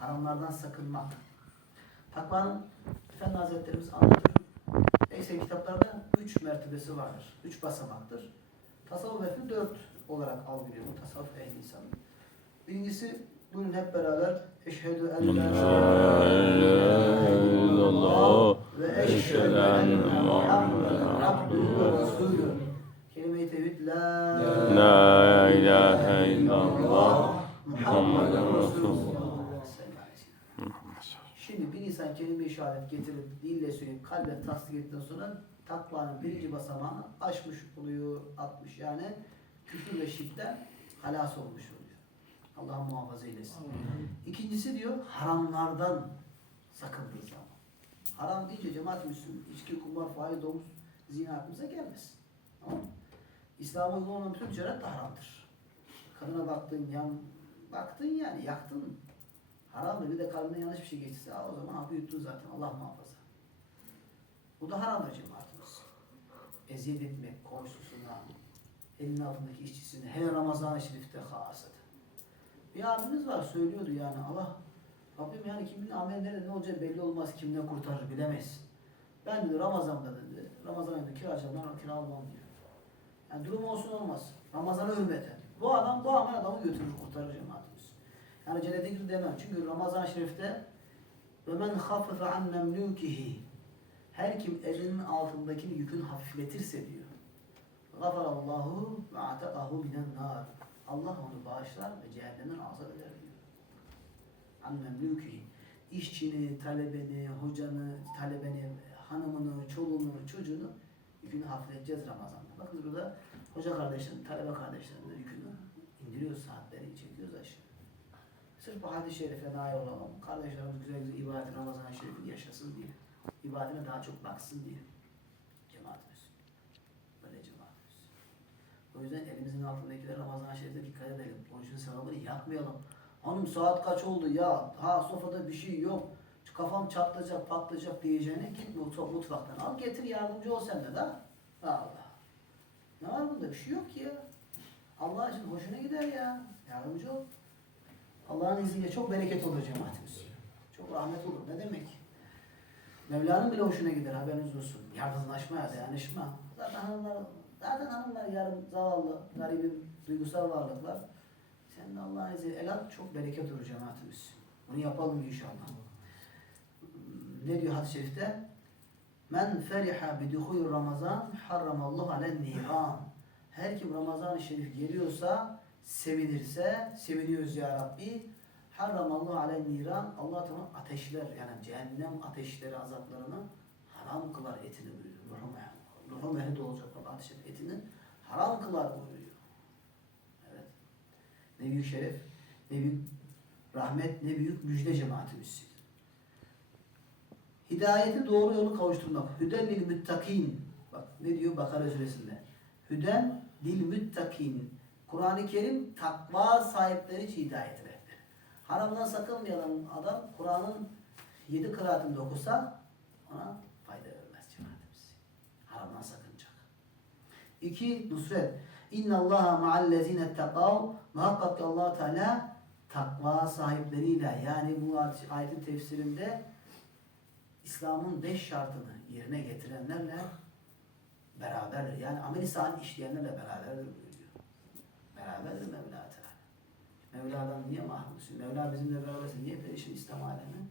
Haramlardan sakınmak. Takvanın Efendi Hazretlerimiz anlatıyor. Neyse kitaplarda üç mertebesi vardır. Üç basamaktır. Tasavvuf ehli dört olarak algılıyor bu tasavvuf ehli insanın. Birincisi buyurun hep beraber Eşhedü en la ilahe illallah ve eşhedü enne Muhammeden abdühü ve resulü. Kelime-i tevhid la La ilahe illallah Muhammeden. Resulullah. Şimdi bir insan kelime-i şehadet getirip dille söyleyip kalben tasdik ettikten sonra takvanın birinci basamağını aşmış oluyor, atmış. Yani küfür ve şirkten halas olmuş oluyor. Allah muhafaza eylesin. İkincisi diyor haramlardan sakındığı zaman. Haram deyince cemaat Müslüman, içki, kumar, faiz, domuz, zina aklımıza gelmez. Tamam uygun olan bütün ticaret de haramdır. Kadına baktın, yan, baktın yani, yaktın. Haramdır. Bir de kalbine yanlış bir şey geçse o zaman hapı yuttun zaten. Allah muhafaza. Bu da haramdır cemaatimiz. Eziyet etmek komşusuna, elinin altındaki işçisine, hele Ramazan-ı Şerif'te hasıdır. Bir abimiz var söylüyordu yani Allah Rabbim yani kimin amelleri ne olacak belli olmaz kim ne kurtarır bilemez. Ben dedi Ramazan'da dedi Ramazan ayında kiracımdan kira almam diyor. Yani durum olsun olmaz. Ramazan'a hürmeten. Bu adam bu amel adamı götürür kurtarır cemaatimiz. Yani cennete gir demem. Çünkü Ramazan-ı Şerif'te men hafıfe an memlukihi her kim elinin altındaki yükün hafifletirse diyor. Gafarallahu ve atakahu minen nar. Allah onu bağışlar ve cehennemden azat eder diyor. An memlukihi. İşçini, talebeni, hocanı, talebeni, hanımını, çoluğunu, çocuğunu yükünü hafifleteceğiz Ramazan'da. Bakın burada hoca kardeşlerin, talebe kardeşlerin de yükünü indiriyoruz saatleri, çekiyoruz aşağı. Sırf bu hadis-i şerife nail olalım. Kardeşlerimiz güzel güzel ibadet Ramazan-ı Şerif'i yaşasın diye. İbadetine daha çok baksın diye. Cemaatimiz. Böyle cemaatimiz. O yüzden elimizin altındakiler Ramazan-ı Şerif'e dikkat edelim. Orucun sevabını yakmayalım. Hanım saat kaç oldu ya? Ha sofrada bir şey yok. Kafam çatlayacak, patlayacak diyeceğine git mutfak, mutfaktan al getir yardımcı ol sen de da. Allah. Ne var bunda? Bir şey yok ki ya. Allah için hoşuna gider ya. Yardımcı ol. Allah'ın izniyle çok bereket olur cemaatimiz. Çok rahmet olur. Ne demek? Mevla'nın bile hoşuna gider haberiniz olsun. Yardımlaşma, dayanışma. Zaten hanımlar, zaten hanımlar yarım zavallı, garibim, duygusal varlıklar. Sen de Allah'ın izniyle el at, çok bereket olur cemaatimiz. Bunu yapalım inşallah. Ne diyor hadis-i şerifte? Men feriha bi duhul Ramazan harramallahu alen niran. Her kim Ramazan-ı Şerif geliyorsa, sevinirse, seviniyoruz ya Rabbi. Harramallahu alen niran. Allah Teala ateşler yani cehennem ateşleri azaplarını haram kılar etini buyuruyor. Ruhum, ruhum ehli olacak baba ateşin etini haram kılar buyuruyor. Evet. Ne büyük şeref, ne büyük rahmet, ne büyük müjde cemaatimiz. Hidayeti doğru yolu kavuşturmak. Hüden lil müttakin. Bak ne diyor Bakara suresinde. Hüden lil müttakin. Kur'an-ı Kerim takva sahipleri için hidayet rehberi. Haramdan sakınmayan adam Kur'an'ın yedi kıraatında okusa ona fayda vermez cemaatimiz. Haramdan sakınacak. İki, nusret. İnna Allaha ma'allezine tekav. Muhakkak ki allah Teala takva sahipleriyle yani bu ayetin tefsirinde İslam'ın beş şartını yerine getirenlerle beraberdir. Yani amel-i işleyenlerle beraberdir buyuruyor. Beraberdir Mevla Teala. Mevla'dan niye mahrumsun? Mevla bizimle beraberse niye perişan İslam alemi?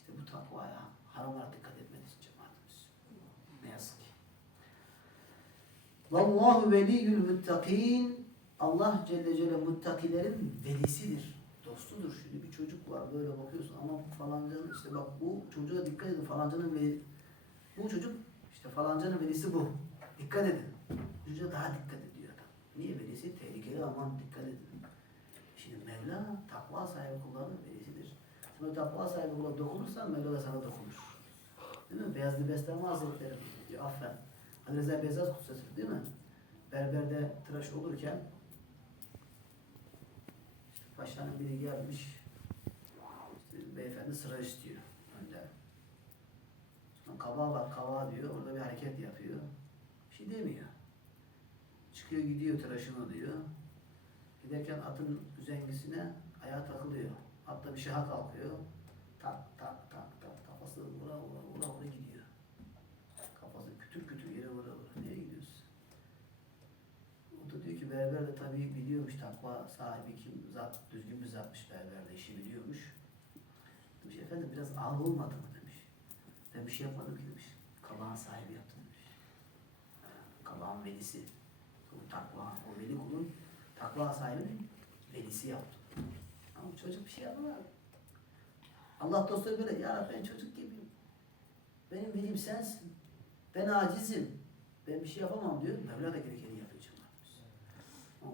İşte bu takvaya, haramlara dikkat etmeniz için cemaatimiz. Ne yazık ki. Vallahu veliyyül muttakin. Allah Celle Celle muttakilerin velisidir. Dostudur. Şimdi bir çocuk var böyle bakıyorsun ama falancanın işte bak bu çocuğa dikkat edin falancanın veli. Bu çocuk işte falancanın velisi bu. Dikkat edin. Çocuğa daha dikkat ediyor adam. Niye velisi? Tehlikeli aman dikkat edin. Mevla takva sahibi kullarının velisidir. Sen o takva sahibi kula dokunursan Mevla da sana dokunur. Değil mi? Beyazlı Bestami Hazretleri diyor. Affen. Ali Reza Beyazıt Kutsası değil mi? Berberde tıraş olurken işte paşanın biri gelmiş. İşte beyefendi sıra istiyor önde. Kava var kava diyor. Orada bir hareket yapıyor. Bir şey demiyor. Çıkıyor gidiyor tıraşını diyor. Giderken atın üzengisine ayağa takılıyor. Hatta bir şaha kalkıyor. Tak tak tak tak kafası vura vura vura vura gidiyor. Kafası kütür kütür yere vura vura. Nereye gidiyorsun? O da diyor ki berber de tabii biliyormuş takva sahibi kim zat düzgün bir zatmış berber de işi biliyormuş. Demiş efendim biraz ağır olmadı mı demiş. Ben bir şey yapmadım ki demiş. Kabağın sahibi yaptım demiş. Kabağın velisi. O takva, o veli kulun takva sahibinin velisi yaptı. Ama çocuk bir şey yapamadı. Allah dostları böyle, ya ben çocuk gibiyim. Benim velim sensin. Ben acizim. Ben bir şey yapamam diyor. Mevla da gerekeni yapıyor canım.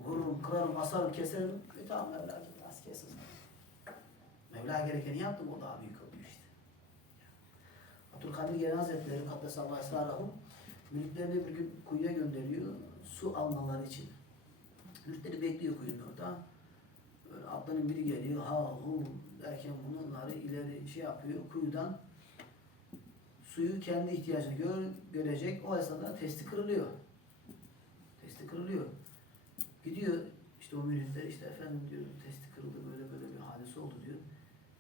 Vururum, kırarım, asarım, keserim. E tamam Mevla ki az kesin. Mevla gerekeni yaptım, o daha büyük oluyor işte. Abdülkadir Gelen Hazretleri Kaddesallahu Esrarahum müritlerini bir gün kuyuya gönderiyor su almaları için. Müritleri bekliyor kuyunun orada. Atların biri geliyor ha hu derken bunları ileri şey yapıyor kuyudan suyu kendi ihtiyacını gör, görecek o esnada testi kırılıyor. Testi kırılıyor. Gidiyor işte o müritler işte efendim diyor testi kırıldı böyle böyle bir hadise oldu diyor.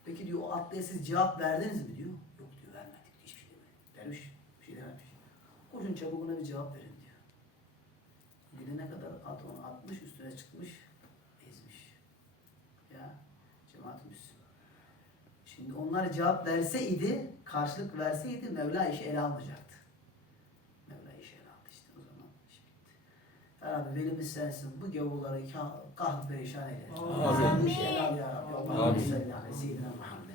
Peki diyor o atlıya siz cevap verdiniz mi diyor. Yok diyor vermedik hiçbir şey demedik. Derviş bir şey dememiş. Koşun çabuk buna bir cevap verin diyor. Gidene kadar at onu atmış üstüne çıkmış ezmiş. Ya cemaat Müslüman. Şimdi onlar cevap verseydi, karşılık verseydi Mevla işi ele almayacaktı. Mevla işi ele aldı işte o zaman iş bitti. Ya Rabbi velimiz sensin. Bu gavurları kah- kahr perişan eyle. Amin. Al ya Rabbi. Allah'ım Amin. salli ala seyyidina Muhammed.